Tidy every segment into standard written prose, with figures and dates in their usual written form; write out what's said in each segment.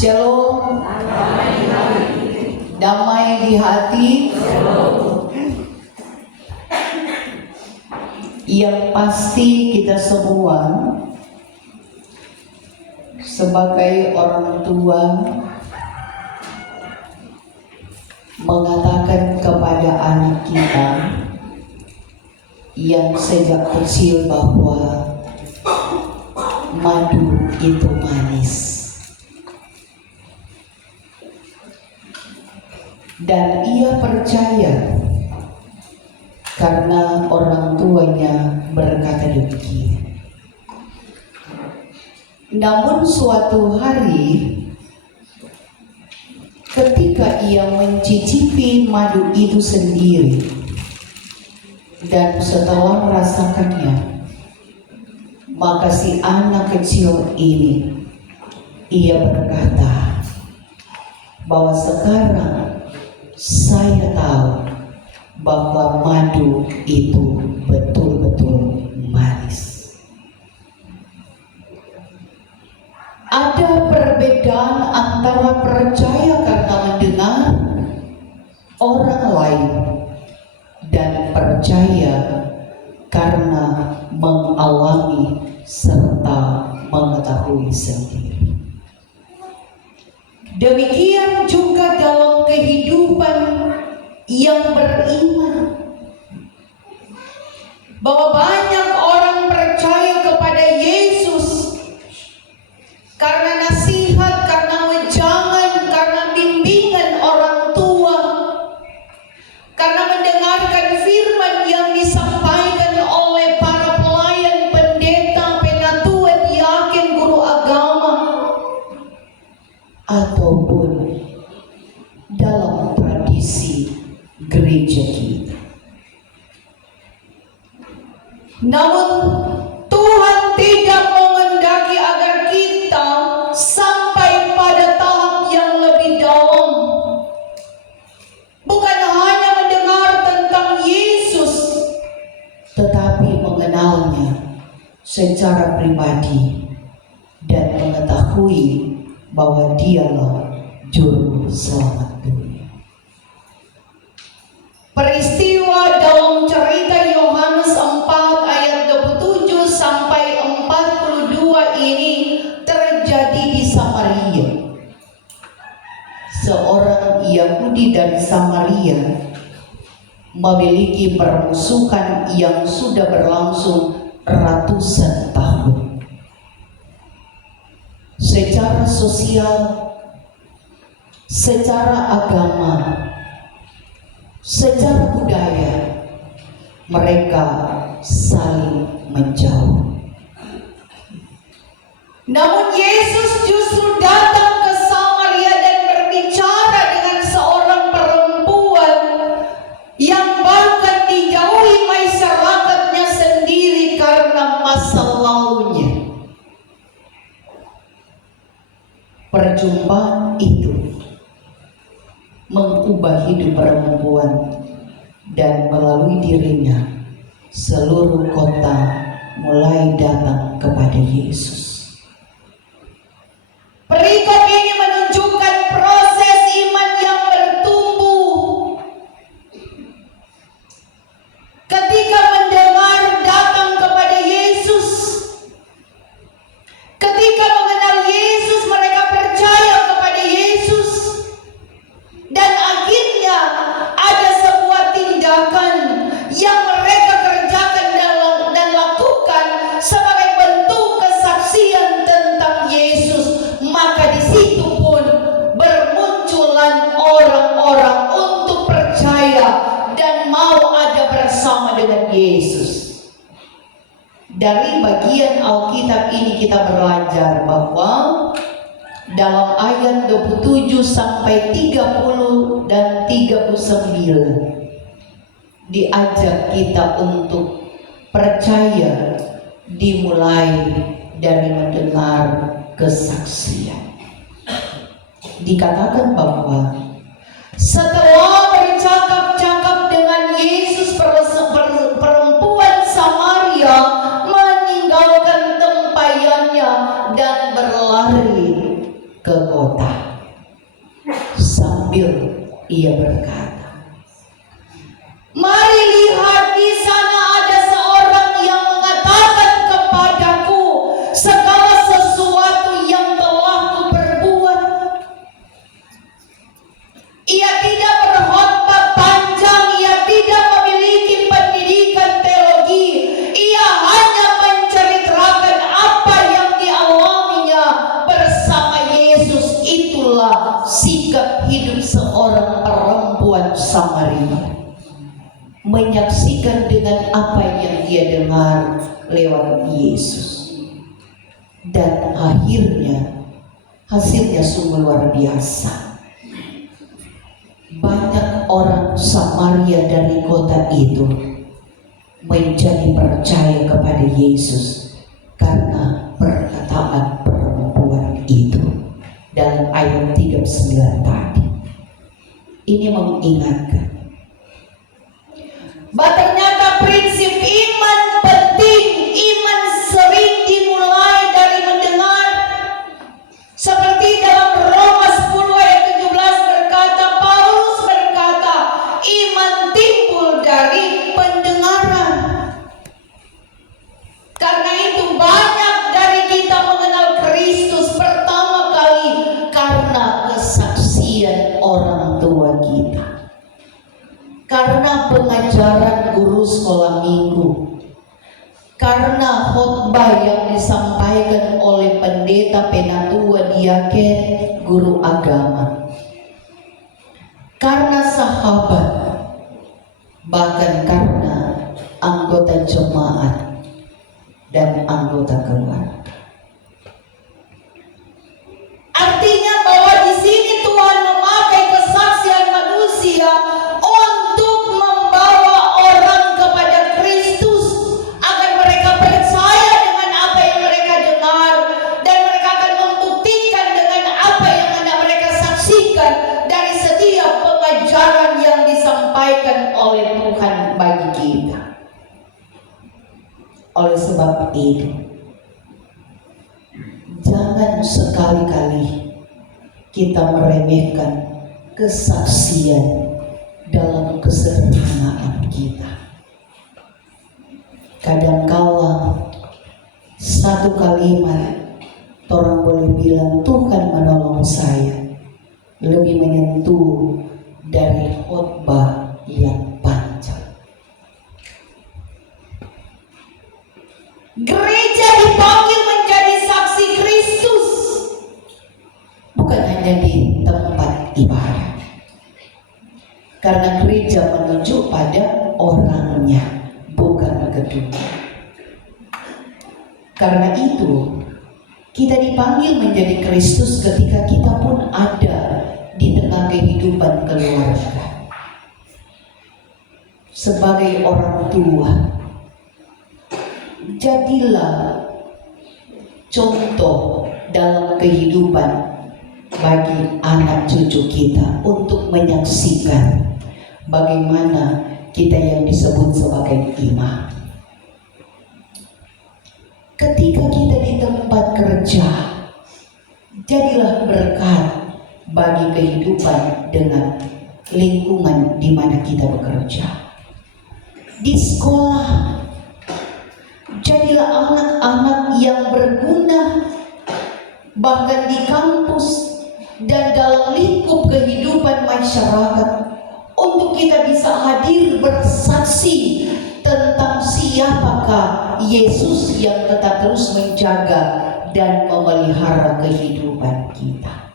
Shalom. Damai di hati. Yang pasti kita semua sebagai orang tua mengatakan kepada anak kita yang sejak kecil bahwa madu itu manis, dan ia percaya karena orang tuanya berkata demikian. Namun suatu hari ketika ia mencicipi madu itu sendiri dan setelah merasakannya, maka si anak kecil ini ia berkata bahwa sekarang saya tahu bahwa madu itu betul-betul manis. Ada perbedaan antara percaya karena mendengar orang lain dan percaya karena mengalami serta mengetahui sendiri. Demikian juga dalam kehidupan yang beriman, bahwa banyak orang percaya kepada Yesus karena nasihat, karena wejangan, karena bimbingan orang tua, karena mendengarkan firman yang disampaikan oleh para pelayan, pendeta, penatua, diaken, guru agama, ataupun dalam tradisi gereja kita. Namun Tuhan tidak menghendaki agar kita sampai pada tahap yang lebih dalam, bukan hanya mendengar tentang Yesus, tetapi mengenalnya secara pribadi dan mengetahui bahwa Dialah juru selamat dunia. Peristiwa dalam cerita Yohanes 4 ayat 27 sampai 42 ini terjadi di Samaria. Seorang Yahudi dari Samaria memiliki permusuhan yang sudah berlangsung ratusan tahun. Secara sosial, secara agama, secara budaya, mereka saling menjauh. Namun Yesus justru datang ke Samaria dan berbicara dengan seorang perempuan yang bahkan dijauhi masyarakatnya sendiri karena masa lalunya. Perjumpaan itu mengubah hidup perempuan, dan melalui dirinya seluruh kota mulai datang kepada Yesus. Perikop ini menunjukkan proses iman yang bertumbuh. Ketika mendengar datang kepada Yesus, ketika mengenal Yesus, mereka percaya kepada Yesus. Dan akhirnya ada sebuah tindakan yang mereka kerjakan dan lakukan sebagai bentuk kesaksian tentang Yesus. Maka di situ pun bermunculan orang-orang untuk percaya dan mau ada bersama dengan Yesus. Dari bagian Alkitab ini kita belajar bahwa dalam ayat 27 sampai 30 dan 39 diajak kita untuk percaya dimulai dari mendengar kesaksian. Dikatakan bahwa setelah bercakap-cakap dengan Yesus, perempuan Samaria meninggalkan tempayannya dan berlari ke kota. menyaksikan dengan apa yang dia dengar lewat Yesus. Dan akhirnya hasilnya sungguh luar biasa. Banyak orang Samaria dari kota itu menjadi percaya kepada Yesus karena perkataan perempuan itu dalam ayat 39 tadi. Ini mengingatkan bahwa ternyata prinsip iman penting. Iman sering dimulai dari mendengar. Seperti dalam Roma 10 ayat 17 berkata, Paulus berkata, iman timbul dari pendengaran. Karena itu banyak dari kita mengenal Kristus pertama kali karena kesaksian orang tua kita. Karena pengajaran guru sekolah minggu, karena khotbah yang disampaikan oleh pendeta, penatua, diaken, guru agama, karena sahabat, bahkan karena anggota jemaat dan anggota keluarga. Artinya bahwa di sini Tuhan memakai kesaksian manusia untuk membawa orang kepada Kristus agar mereka percaya dengan apa yang mereka dengar dan mereka akan membuktikan dengan apa yang hendak mereka saksikan dari setiap pengajaran yang disampaikan oleh Tuhan bagi kita. Oleh sebab itu, jangan sekali-kali kita meremehkan kesaksian dalam kesederhanaan kita. Kadangkala satu kalimat orang boleh bilang Tuhan menolong saya lebih menyentuh dari khotbah yang panjang. Gereja dipanggil menjadi saksi Kristus, bukan hanya di tempat ibadah. Karena gereja menunjuk pada orangnya, bukan gedung. Karena itu, kita dipanggil menjadi Kristus ketika kita pun ada di tengah kehidupan keluarga. Sebagai orang tua, jadilah contoh dalam kehidupan bagi anak cucu kita untuk menyaksikan bagaimana kita yang disebut sebagai imam. Ketika kita di tempat kerja, jadilah berkat bagi kehidupan dengan lingkungan di mana kita bekerja. Di sekolah, jadilah anak-anak yang berguna, bahkan di kampus dan dalam lingkup kehidupan masyarakat, untuk kita bisa hadir bersaksi tentang siapakah Yesus yang tetap terus menjaga dan memelihara kehidupan kita.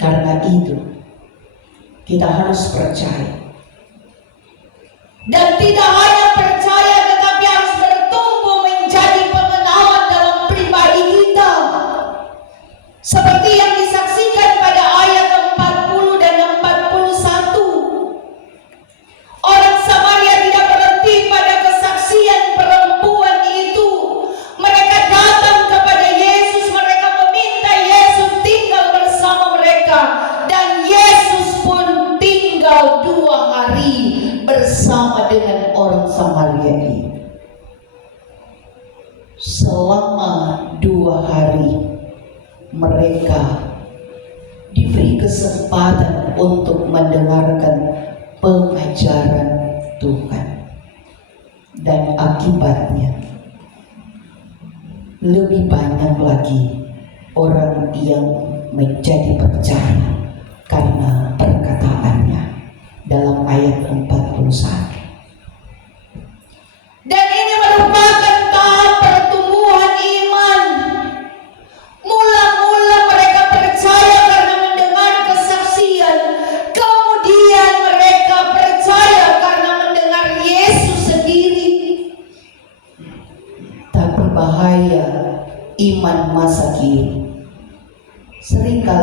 Karena itu, kita harus percaya. Dan tidak hanya percaya, tetapi harus bertumbuh menjadi pengenalan dalam pribadi kita. Seperti yang disaksikan pada ayat 40 dan 41. Orang Samaria tidak berhenti pada kesaksian perempuan itu. Mereka datang kepada Yesus, mereka meminta Yesus tinggal bersama mereka. Dan Yesus pun tinggal 2 hari bersama dengan orang Samaria ini. Selama 2 hari mereka diberi kesempatan untuk mendengarkan pengajaran Tuhan. Dan akibatnya lebih banyak lagi orang yang menjadi percaya karena perkataannya dalam ayat 41. Dan ini merupakan tahap pertumbuhan iman. Mula-mula mereka percaya karena mendengar kesaksian, kemudian mereka percaya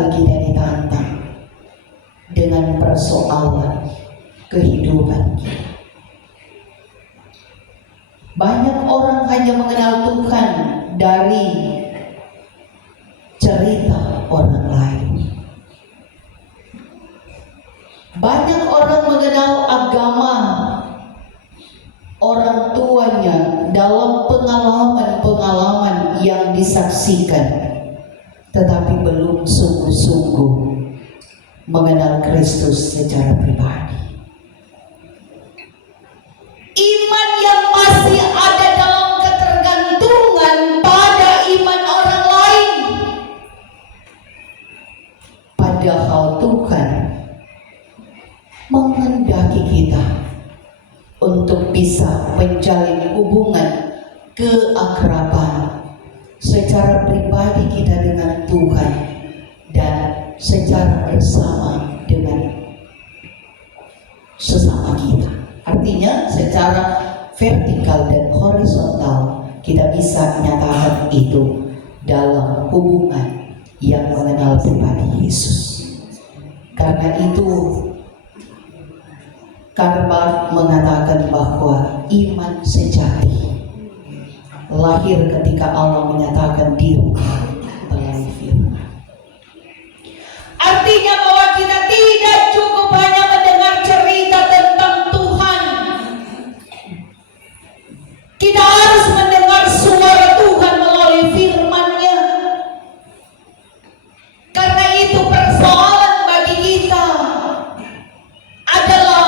kali kita ditantang dengan persoalan kehidupan kita. Banyak orang hanya mengenal Tuhan dari cerita orang lain. Banyak orang mengenal agama orang tuanya dalam pengalaman-pengalaman yang disaksikan, tetapi belum sungguh-sungguh mengenal Kristus secara pribadi. Iman yang masih ada dalam ketergantungan pada iman orang lain, padahal Tuhan menghendaki kita untuk bisa menjalin hubungan keakraban secara pribadi kita dengan Tuhan dan secara bersama dengan sesama kita. Artinya secara vertikal dan horizontal kita bisa menyatakan itu dalam hubungan yang mengenal pribadi Yesus. Karena itu Karl Barth mengatakan bahwa iman sejati lahir ketika Allah menyatakan diri melalui firman. Artinya bahwa kita tidak cukup hanya mendengar cerita tentang Tuhan. Kita harus mendengar suara Tuhan melalui firman-Nya. Karena itu persoalan bagi kita adalah,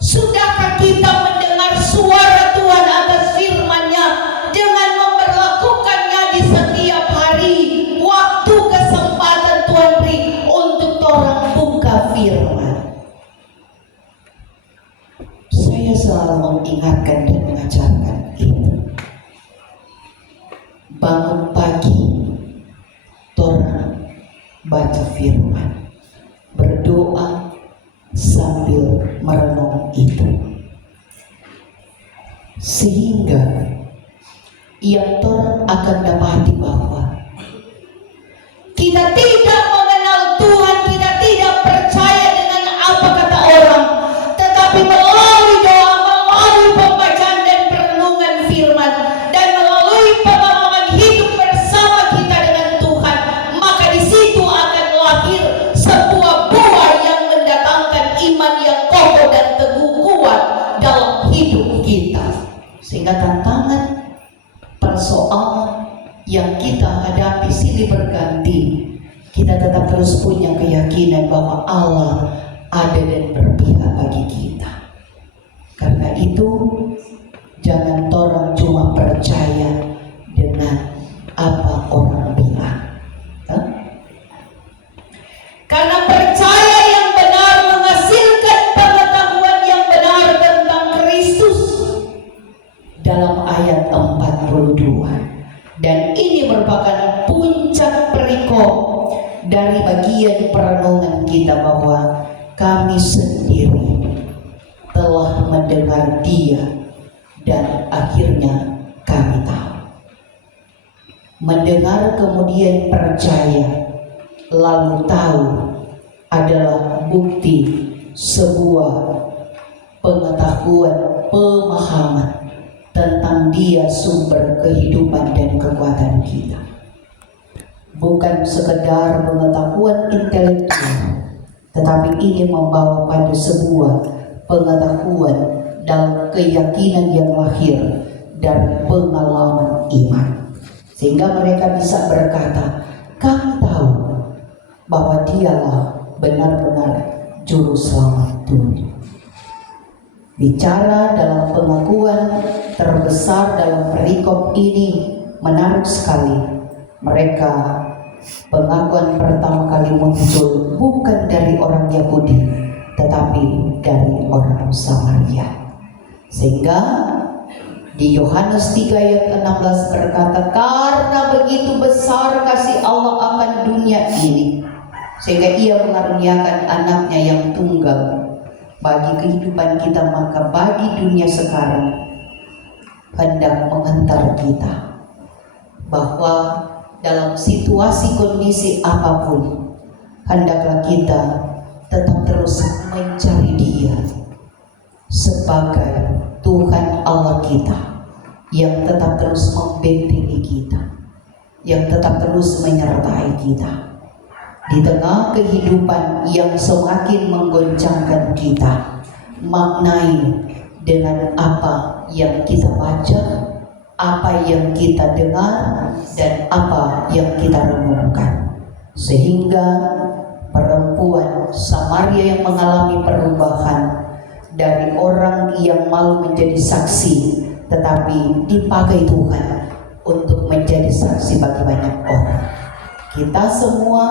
sudahkah kita mendengar suara Tuhan atas firman-Nya dengan memperlakukannya di setiap hari, waktu kesempatan Tuhan beri untuk orang buka firman. Saya selalu mengingatkan dan mengajarkan itu. Bangun pagi, orang baca firman, berdoa sambil merenung itu, sehingga yang Tuhan akan dapati bahwa kita tidak mengenal Tuhan, kita tidak percaya dengan apa kata orang, tetapi melalui doa, melalui pembacaan dan perenungan firman, dan melalui pengalaman hidup bersama kita dengan Tuhan, maka di situ akan lahir sebuah buah yang mendatangkan iman yang kokoh dan teguh kuat dalam hidup kita. Sehingga tantangan, persoalan yang kita hadapi silih berganti, kita tetap terus punya keyakinan bahwa Allah ada dan berpihak bagi kita. Karena itu jangan orang cuma percaya dengan apa orang bilang. Karena percaya yang benar menghasilkan pengetahuan yang benar tentang Kristus dalam ayat 42. Dan ini merupakan puncak perikop dari bagian perenungan kita, bahwa kami sendiri telah mendengar Dia dan akhirnya kami tahu. Mendengar kemudian percaya lalu tahu adalah bukti sebuah pengetahuan, pemahaman tentang Dia sumber kehidupan dan kekuatan kita. Bukan sekedar pengetahuan intelektual, tetapi ini membawa pada sebuah pengetahuan dalam keyakinan yang lahir dari pengalaman iman. Sehingga mereka bisa berkata, kami tahu bahwa Dialah benar-benar juru selamat dunia. Bicara dalam pengakuan terbesar dalam perikop ini menarik sekali. Mereka pengakuan pertama kali muncul bukan dari orang Yahudi, tetapi dari orang Samaria. Sehingga di Yohanes 3 ayat 16 berkata, karena begitu besar kasih Allah akan dunia ini, sehingga Ia mengaruniakan anaknya yang tunggal bagi kehidupan kita, maka bagi dunia sekarang hendak menghantar kita bahwa dalam situasi kondisi apapun hendaklah kita tetap terus mencari Dia sebagai Tuhan Allah kita, yang tetap terus membentengi kita, yang tetap terus menyertai kita di tengah kehidupan yang semakin menggoncangkan kita. Maknai dengan apa yang kita baca, apa yang kita dengar, dan apa yang kita renungkan, sehingga perempuan Samaria yang mengalami perubahan dari orang yang malu menjadi saksi, tetapi dipakai Tuhan untuk menjadi saksi bagi banyak orang. Kita semua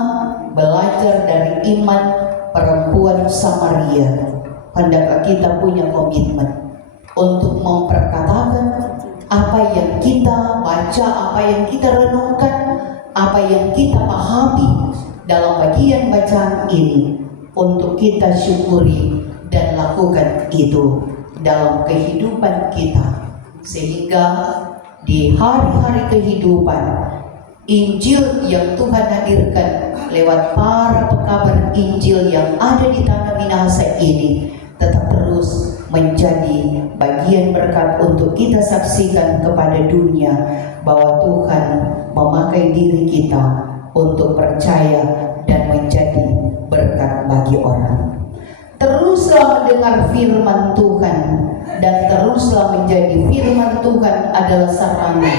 belajar dari iman perempuan Samaria. Hendaklah kita punya komitmen untuk memperkatakan apa yang kita baca, apa yang kita renungkan, apa yang kita pahami dalam bagian bacaan ini, untuk kita syukuri dan lakukan itu dalam kehidupan kita, sehingga di hari-hari kehidupan Injil yang Tuhan hadirkan lewat para pekabar Injil yang ada di tanah Minahasa ini tetap terus menjadi bagian berkat untuk kita saksikan kepada dunia bahwa Tuhan memakai diri kita untuk percaya dan menjadi berkat bagi orang. Teruslah mendengar firman Tuhan, dan teruslah menjadi firman Tuhan adalah sarana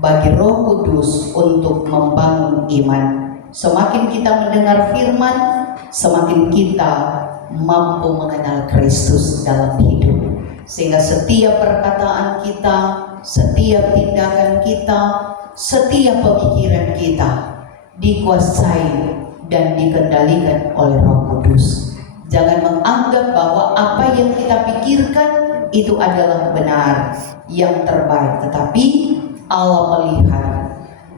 bagi Roh Kudus untuk membangun iman. Semakin kita mendengar firman, semakin kita mampu mengenal Kristus dalam hidup, sehingga setiap perkataan kita, setiap tindakan kita, setiap pemikiran kita dikuasai dan dikendalikan oleh Roh Kudus. Jangan menganggap bahwa apa yang kita pikirkan itu adalah benar, yang terbaik, tetapi Allah melihat.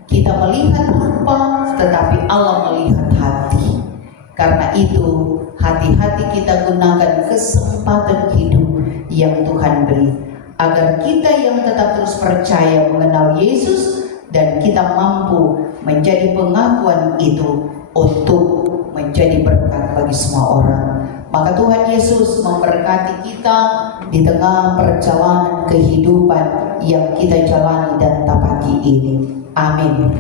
Kita melihat rupa, tetapi Allah melihat hati. Karena itu, hati-hati kita gunakan kesempatan hidup yang Tuhan beri, agar kita yang tetap terus percaya mengenal Yesus, dan kita mampu menjadi pengakuan itu untuk menjadi berkat bagi semua orang. Maka Tuhan Yesus memberkati kita di tengah perjalanan kehidupan yang kita jalani dan tapaki ini. Amin.